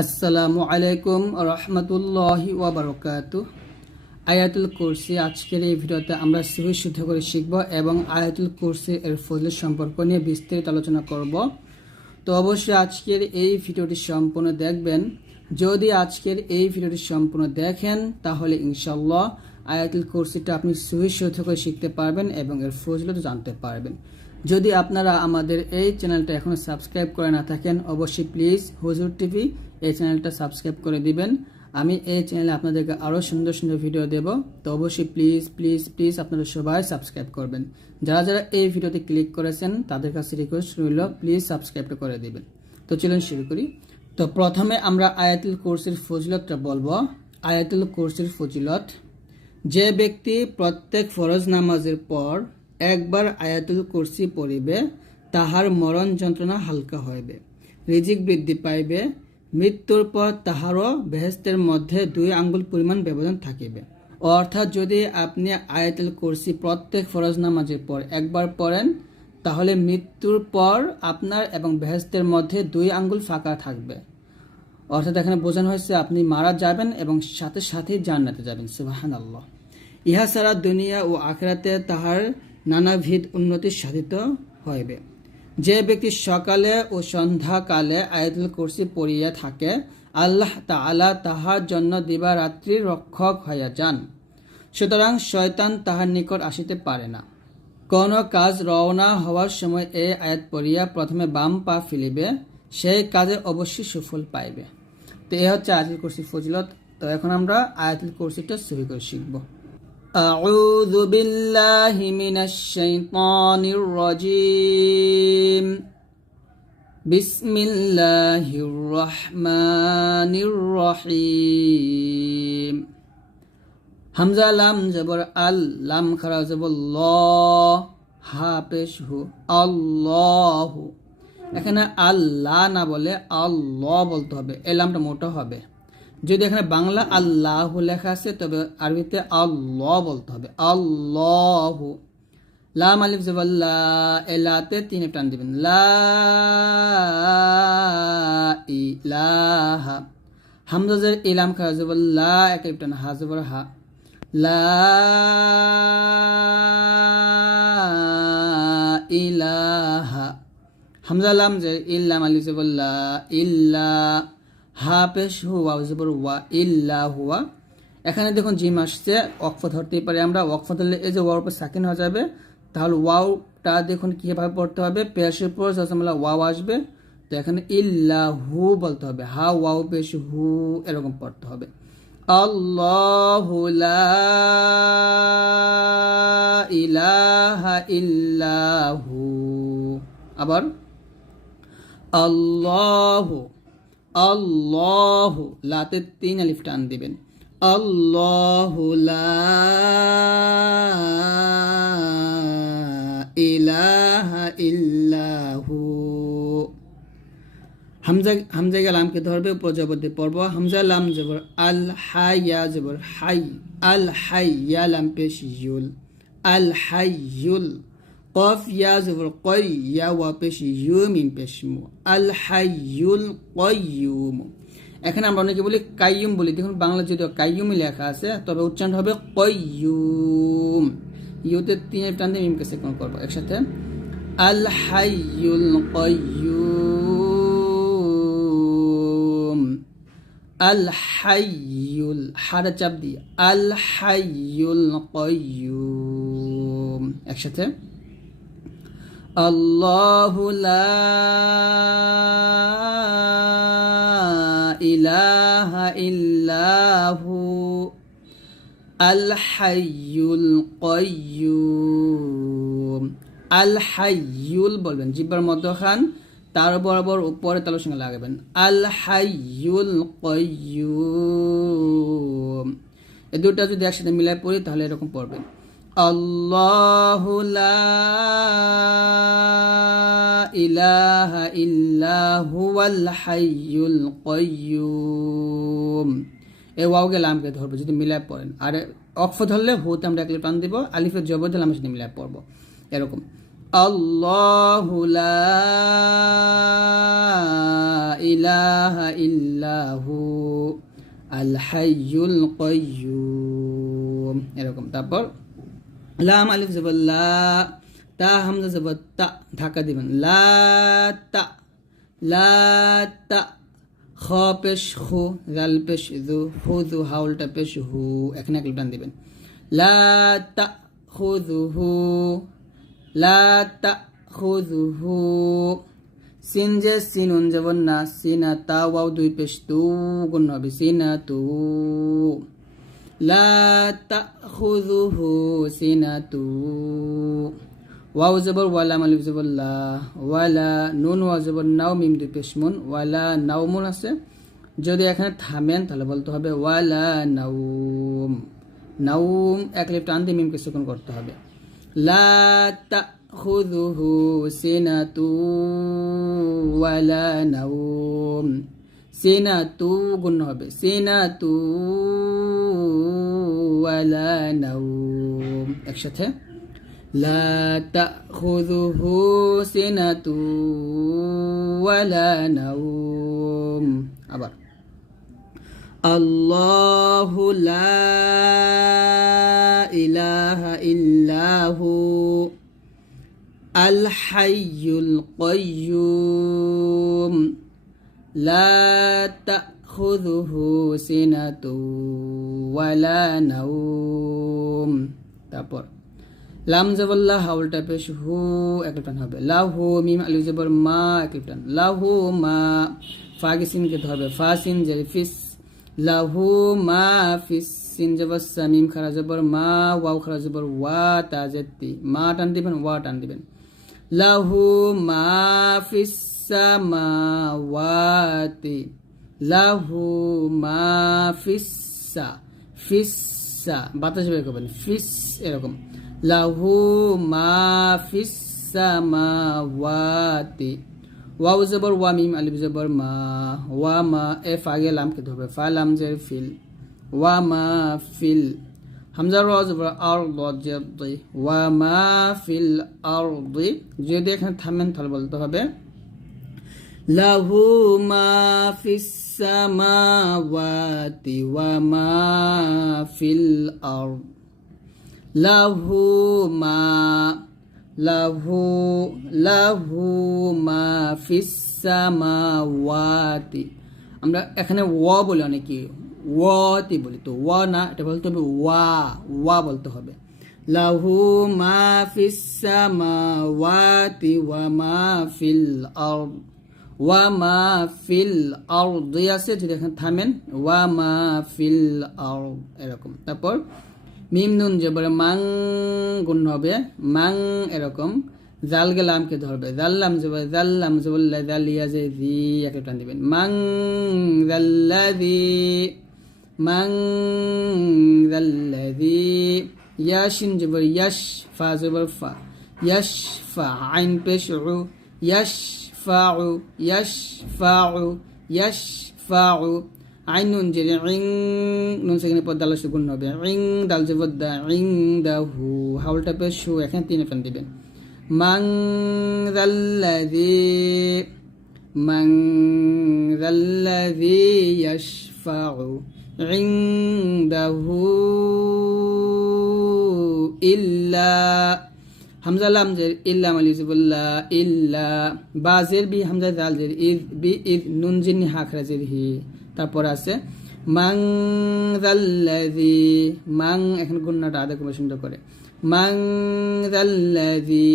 আসসালামু আলাইকুম রহমতুল্লাহি ওয়াবারকাতু আয়াতুল কুরসি আজকের এই ভিডিওতে আমরা সহি শুদ্ধ করে শিখব এবং আয়াতুল কুরসি এর ফজলের সম্পর্ক নিয়ে বিস্তারিত আলোচনা করব। তো অবশ্যই আজকের এই ভিডিওটি সম্পূর্ণ দেখবেন। যদি আজকের এই ভিডিওটি সম্পূর্ণ দেখেন, তাহলে ইনশাল্লাহ আয়াতুল কুরসিটা আপনি সহি শুদ্ধ করে শিখতে পারবেন এবং এর ফজলত জানতে পারবেন। যদি আপনারা আমাদের এই চ্যানেলটা এখনও সাবস্ক্রাইব করে না থাকেন, অবশ্যই প্লিজ হুজুর টিভি এই চ্যানেলটা সাবস্ক্রাইব করে দিবেন। আমি এই চ্যানেলে আপনাদেরকে আরও সুন্দর সুন্দর ভিডিও দেব, তো অবশ্যই প্লিজ প্লিজ প্লিজ আপনারা সবাই সাবস্ক্রাইব করবেন। যারা যারা এই ভিডিওতে ক্লিক করেছেন, তাদের কাছে রিকোয়েস্ট রইল, প্লিজ সাবস্ক্রাইবটা করে দিবেন। তো চলুন শুরু করি। তো প্রথমে আমরা আয়াতুল কোর্সের ফজিলতটা বলব। আয়াতুল কোর্সের ফজিলত, যে ব্যক্তি প্রত্যেক ফরজ নামাজের পর একবার আয়াতুল কুরসি পড়িবে, তাহার মরণ যন্ত্রণা হালকা হইবে। রিজিক বৃদ্ধি পাইবে। মৃত্যুর পর তাহারও বেহেস্তের মধ্যে দুই আঙ্গুল পরিমাণ ব্যবধান থাকিবে। অর্থাৎ যদি আপনি আয়াতুল কুরসি প্রত্যেক ফরজ নামাজের পর একবার পড়েন, তাহলে মৃত্যুর পর আপনার এবং বেহেস্তের মধ্যে দুই আঙ্গুল ফাঁকা থাকবে। অর্থাৎ এখানে বোঝানো হয়েছে আপনি মারা যাবেন এবং সাথে সাথেই জান্নাতে যাবেন। সুবাহান আল্লাহ ইহা ছাড়া দুনিয়া ও আখেরাতে তাহার নানাবিধ উন্নতি সাধিত হইবে। যে ব্যক্তি সকালে ও সন্ধ্যাকালে আয়াতুল কুরসি পড়িয়া থাকে, আল্লাহ তাআলা তাহার জন্য দিবারাত্রি রক্ষক হইয়া যান। সুতরাং শয়তান তাহার নিকট আসিতে পারে না। কোন কাজ রওনা হওয়ার সময় এই আয়াত পড়িয়া প্রথমে বাম পা ফেলিবে, সেই কাজে অবশ্যই সুফল পাইবে। তো এ হচ্ছে আয়াতুল কুরসির ফজিলত। তো এখন আমরা আয়াতুল কুরসিটা সহি করে শিখব। أعوذ بالله من الشيطان الرجيم بسم الله الرحمن الرحيم হামজা লাম জবর আল লাম খারা জবর ল হা পেশ হু আল্লাহ এখানে আল্লাহ না বলে আল্লাহ বলতে হবে এই লামটা মোটা হবে যদি এখানে বাংলা আল্লাহ লেখা আছে, তবে আরবিতে আল্লাহ বলতে হবে। আল্লাহ। লাম আলিফ জবাল্লা এলাতে তিনে টান দিবেন। লা হামজাজের ইলাম খারা জবাল্লা এক টান, হা হা। লা ইলাহা। হামজা লাম যে ইল্লাম আলিফ জবাল্লা ইল্লা হা পেশ হুয়া জবর ওয়া ইল্লা হুয়া। এখানে দেখুন জিম আসছে, ওয়াকফ ধরতেই পারে আমরা। ওয়াকফ ধরলে এই যে ওয়ার উপর সাকিন হয়ে যাবে, তাহলে ওয়াওটা দেখুন কীভাবে পড়তে হবে। পেশের পর জসমলা ওয়াও আসবে, তো এখানে ইল্লা হু বলতে হবে। হা, ওয়াও, পেশ, হু এরকম পড়তে হবে। আল্লাহ ইলাহা ইল্লাহু আবার, আল্লাহ আল্লাহ, লাতে তিন আলিফ টান দিবেন। আল্লাহ ইলাহা ইল্লাহু। হামজা হামজা লামকে ধরবে দিয়ে পড়ব। হামজা লাম জবর, আল হাইয়া জবর, হাই, আল হাইয়া লাম পেশ ইউল আল হাইয়ুল। কফ ইয়া জবর কই ইয়া ওয়া পেশ ইউ মিম পেশ মু আল হাইয়ুল কয়ুম এখানে আমরা অনেকে বলি কাইয়ুম বলি। দেখুন বাংলা যদিও কাইয়ুমই লেখা আছে, তবে উচ্চারণ হবে কয়ুম ইউতে তিন টান দিয়ে মিমকে সেকন করব একসাথে। আল হাইয়ুল কয়ুম আল হাইয়ুল হারা চাপ দিয়ে। আল হাইয়ুল কয়ুম একসাথে। الله لا إله إلا هو الحي القيوم আল হাইয়ুল বলবেন, জিব্বার মধ্যখান, তার বরাবর উপরে তালুর সঙ্গে লাগাবেন। আল হাইয়ুল কয়ুম এ দুটা যদি একসাথে মিলাই পড়ি, তাহলে এরকম পড়বেন। الله لا إله إلا هو الحي القيوم এ ওয়াওকে লামকে ধরবো যদি মিলায় পড়েন আর অক্ষ ধরলে হুতে আমরা একলে টান দিব আলিফের জবর ধরলে আমরা সেটা মিলায় পড়বো এরকম الله لا إله إلا هو الحي القيوم এরকম তারপর লাম আলিফ জবর লা তা হামজা জবর তা ধাক্কা দিবেন লা তা লা খ পেশ খু জাল পেশ জু হু জু হাউলটা পেশ হু এখানে এক টান দিবেন লা তা জু হু লা তা খু জু হু সিন যে সিন উন যেমন না সিনা তা ওয়াও দুই পেশ তু গুণ হবে সিনা তু লা তাখুযুহু সিনাতু ওয়াও জবর ওয়ালা মালিক জবর লা ওয়ালা নুন ওয়া জবর নাও মিম দুই পেশমুন ওয়ালা নাওমুন আছে. যদি এখানে থামেন, তাহলে বলতে হবে ওয়ালা নাউম নাউম এক লিফট আনতে মিম কিছুক্ষণ করতে হবে। লা তাখুযুহু সিনাতু ওয়ালা নাউম সিনাতু গুণ হবে সিনাতু ওয়ালা নাউম একসাথে لا تأخذه سنة ولا نوم আবার الله لا إله إلا هو الحي القيوم لا تأخذه سنة ولا نوم তারপর লাম জবল্লা হাউলটা পেশ হু এক টান হবে লাহু মিম আলু জবর মা এক টান লাহু মা ফাগে সিনকে ধরবে ফা সিন জের ফিস লাহু মা ফিস সিন জবর সা মিম খারা জবর মা ওয়াও খারা জবর ওয়া তা জেত্তি মা টান দিবেন ওয়া টান দিবেন লাহু মা ফিস সামাওয়াতি লাহু মা ফিসা ফিসা বাতাস বের করবেন, ফিস এরকম লাহু মা ফিস সামাওয়াতি ওয়াও জবর, ওয়া মিম, আলিফ জবর, মা, ওয়া মা, এফ, আগে লামকে ধরবে, ফা, লাম, জের, ফিল, ওয়া মা ফিল, হামজা, র, জবর, আর লজ্জাদি ওয়া মা ফিল আরদি যদি এখানে থামেন তাহলে বলতে হবে লাহু মা ফিস সামাওয়াতি ওয়া মা ফিল আরদ লাহু মা লাহু লাহু মা ফিসামাওয়াতি আমরা এখানে ওয়া বলি অনেকে, ওয়াতি বলি। তো ওয়া না, এটা বলতে হবে ওয়া ওয়া বলতে হবে। লাহু মা ফিসামাওয়াতি ওয়া মা ফিল আরদ ওয়া মা ফিল আরদ, আছে যদি এখানে থামেন, ওয়া মা ফিল আরদ, এরকম। তারপর মিম নুন জবর মাং গুণ হবে, মাং এরকম, জাল গেলামকে ধরবে জাল্লাম জবর জাল্লাম জবল্লা জালিয়া যে জি, একে টান দিবেন। মাং জাল্লাদি মাং জাল্লাদি ইয়াশিন জবর ইয়াশ ফা জবর ফা, ইয়াশ ফা, আইন পেশ উ ইয়াশ ফা উ ইয়াশ ফা উ ইয়াশ ফা উ আইন নুন যে রিং নুন সেখানে পর দাল সুগুন হবে। রিং দাল যে দা রিং দা হু হাউলটা পেশ হু এখানে তিন টান দিবেন। মাং জাল্লাদি মাং জাল্লাদি ইয়াশফাউ ইনদাহু ইল্লা হামজা লাম জের ইল্লা মালিজবুল্লা ইল্লা বা জের বি হামজা জাল জের ইদ বি ইদ নুন জিন্নি হাখরা জের হি। তারপর আছে, মাং জাল্লাজি মাং এখন গুন্নাটা আদা কমে সুন্দর করে। মাং জাল্লাজি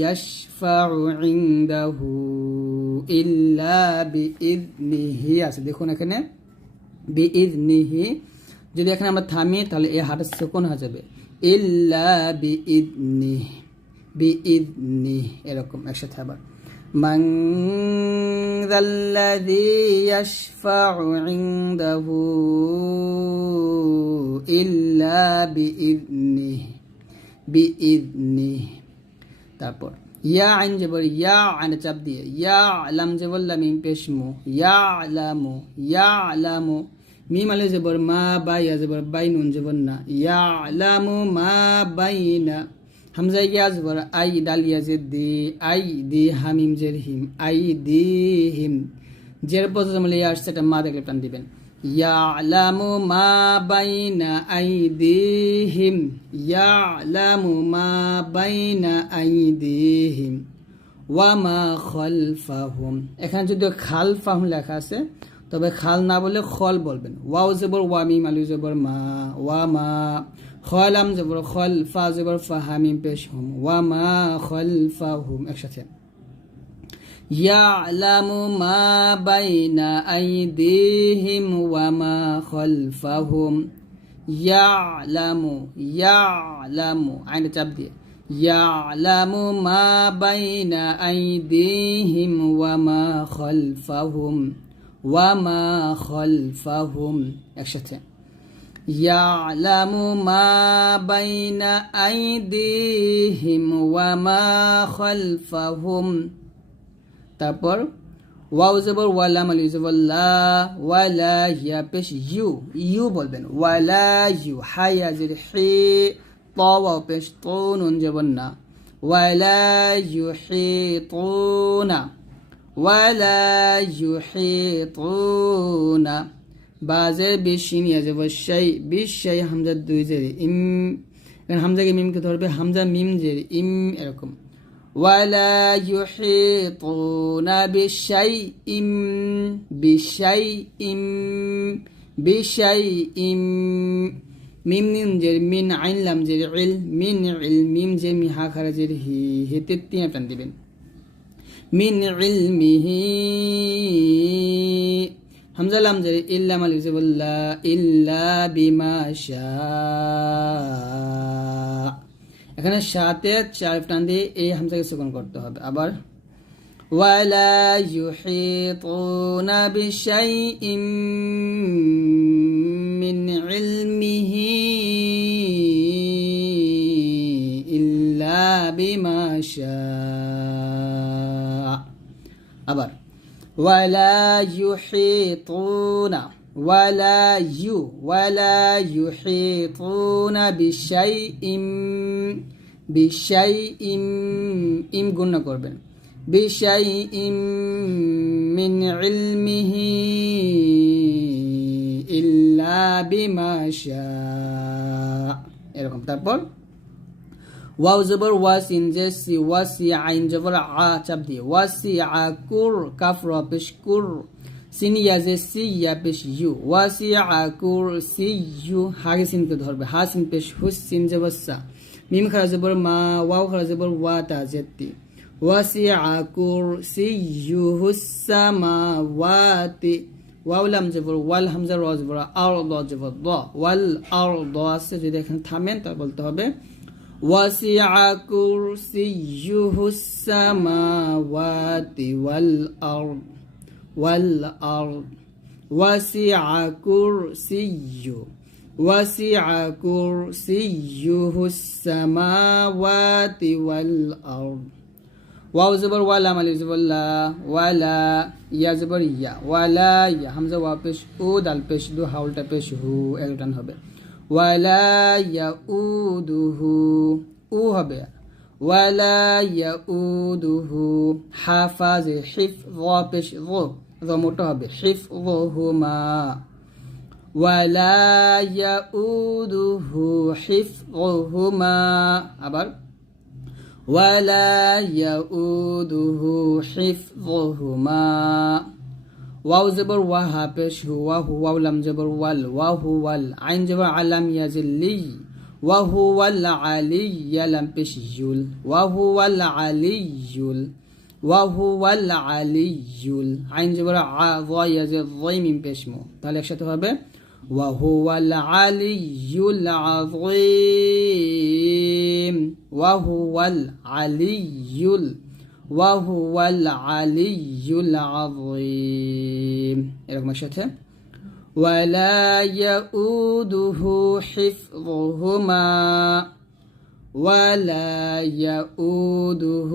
ইয়াশফাউ ইনদাহু ইল্লা বি ইদনিহি আছে। দেখুন এখানে বি ইদনিহি যদি এখানে আমরা থামি তাহলে এই হাটের সুকুন হয়ে যাবে। ইল্লা বি ইদনিহি বিইদনি, এরকম একসাথে আবার। من ذا الذي يشفع عنده إلا بإذنه بإذنه তারপর, ইয়া আইন জবর ইয়া আইন চাপ দিয়ে, ইয়া আলাম জবর লামিম পেশমু, ইয়া আলামু ইয়া আলামু। মিম আলে জবর মা বাই জবর বাই নুন জবর না, ইয়া আলামু মা বাইনা। হামজায় গিয়ে আসবার আই ডালিয়া যে দি আই দি হামিম জের হিম আই দি হিম। জের পর যেমন ইয়ে আসছে এটা মা দেখলে টান দিবেন। ইয়ালামু মা বাইনা আইদিহিম ইয়ালামু মা বাইনা আইদিহিম ওয়া মা খালফাহুম। এখানে যদি খালফাহুম লেখা আছে, তবে খাল না বলে খল বলবেন। ওয়াও জবর, ওয়া মিম আলু জবর, মা, ওয়া মা। খল আম জবর খল ফা জবর ফা হামিম পেশ হুম ওয়া মা খল ফা হুম একসাথে ইয়ালামু মা বাইনা আইদিহিম ওয়া মা খলফাহুম ইয়ালামু ইয়ালামু আইনে চাপ দিয়ে ইয়ালামু মা বাইনা আইদিহিম ওয়া মা খলফাহুম ওয়া মা খলফাহুম একসাথে يعلم ما بين أيديهم وما خلفهم তারপর ওয়াও জবর ওয়ালাম আলি জবর লা ওয়ালা ইয়া পেশ ইউ ইউ বলবেন ওয়ালা ইউ হাই আজির হে ত ওয়াও পেশ তো নুন জবর না ওয়ালা ইউ হে তো না ওয়ালা ইউ হে তো না বাজের বেশি নিয়ে যাব শাই বিশ শাই হামজা দুই জেরে ইম হামজাকে মিমকে ধরবে হামজা মিম জেরে ইম এরকম ولا يحيطون بشيء بشيء بشيء মিম নিন জের মিন আইন লাম জের ইল মিন ইল মিম জে মি হা খারা জের হি হেতে তিন টান দিবেন মিন ইলমিহি হামজা লাম জের ইল্লা মালিক জবল্লা ইল্লা বিমা এখানে সাথে চার টান দিয়ে এই হামজাকে সুকন করতে হবে। আবার, ওয়ালা ইউহিতুনা বিশাইইম ওয়ালা ইউহিতুনা ولا يو ولا يحيطون بشيء بشيء ইম গুণ করবেন بشيء من علمه إلا بما شاء এরকম তারপর ওয়াও জবর ওয়াসিন যে সি ওয়াসি আইন জবর আ চাপ দিয়ে ওয়াসি আ কুর কাফ র পেশ কুর সিন ইয়াজে সি ইয়া পেশ ইউ ওয়াসি আকুর সি ইউ হাগে সিনকে ধরবে হা সিন পেশ হুস সিন জবসা মিম খারা জবর মা ওয়াও খারা জবর ওয়া তা জেত্তি ওয়াসি আকুর সি ইউ হুসা মা ওয়াতি ওয়াও লাম জবর ওয়াল হামজা র জবর আর দ জবর দ ওয়াল আর দ আছে যদি এখানে থামেন তা বলতে হবে وسع كرسيه السماوات والأرض والأرض وسع كرسي وسع كرسيه السماوات والأرض واو زبر ولا مالي زبر لا ولا يا زبر يا ولا يا همزة واو پیش او دال پیش دو حاول تا پیش هو ایلتان হবে ওয়ালা ইয়াউদুহু, উ হবে ওয়ালা ইয়াউদুহু, হাফাজ হিফ পেশ মোটা হবে। হিফ হুমা ওয়ালা ইয়াউদুহু হিফ হুমা আবার, ওয়ালা ইয়াউদুহু হিফ হুমা ওয়াও জবর ওয়া হা পেশ হুয়া হুয়া লাম জবর ওয়াল ওয়া হুয়াল আইন জবর আলাম ইয়াজিল্লি ওয়া হুয়াল আলি ইয়ালাম পেশ ইউল ওয়া হুয়াল আলি ইউল ওয়া হুয়াল আলি ইউল আইন জবর আ ওয়া ইয়াজে ওয়াই, মিম পেশমো। তাহলে একসাথে হবে ওয়া হুয়াল আলি ইউল আযীম ওয়া হুয়াল আলি ইউল وهو العلي العظيم এরকম একসাথে ولا يؤوده حفظهما ولا يؤوده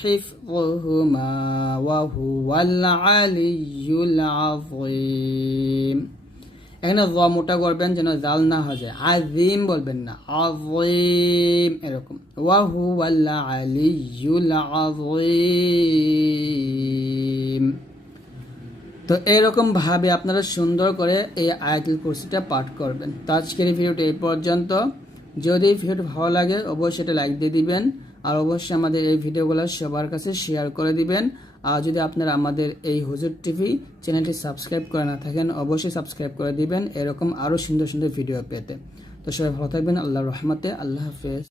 حفظهما وهو العلي العظيم এখানে র মোটা করবেন যেন জাল না হয়ে যায়। আজিম বলবেন না, আজিম এরকম। ওয়াহু আল্লাহ আলিয়ুল আজিম তো এরকম ভাবে আপনারা সুন্দর করে এই আয়াতুল কুরসিটা পাঠ করবেন। তো আজকের ভিডিওটা এই পর্যন্ত। যদি ভিডিওটা ভালো লাগে, অবশ্যই এটা লাইক দিয়ে দিবেন। আর অবশ্যই আমাদের এই ভিডিওগুলো সবার কাছে শেয়ার করে দিবেন। যদি আপনারা আমাদের এই হুজুর টিভি চ্যানেলটি সাবস্ক্রাইব করে না থাকেন, অবশ্যই সাবস্ক্রাইব করে দিবেন। এরকম আরও সুন্দর সুন্দর ভিডিও পেতে। তো সবাই ভালো থাকবেন। আল্লাহ রহমতে আল্লাহ হাফেজ।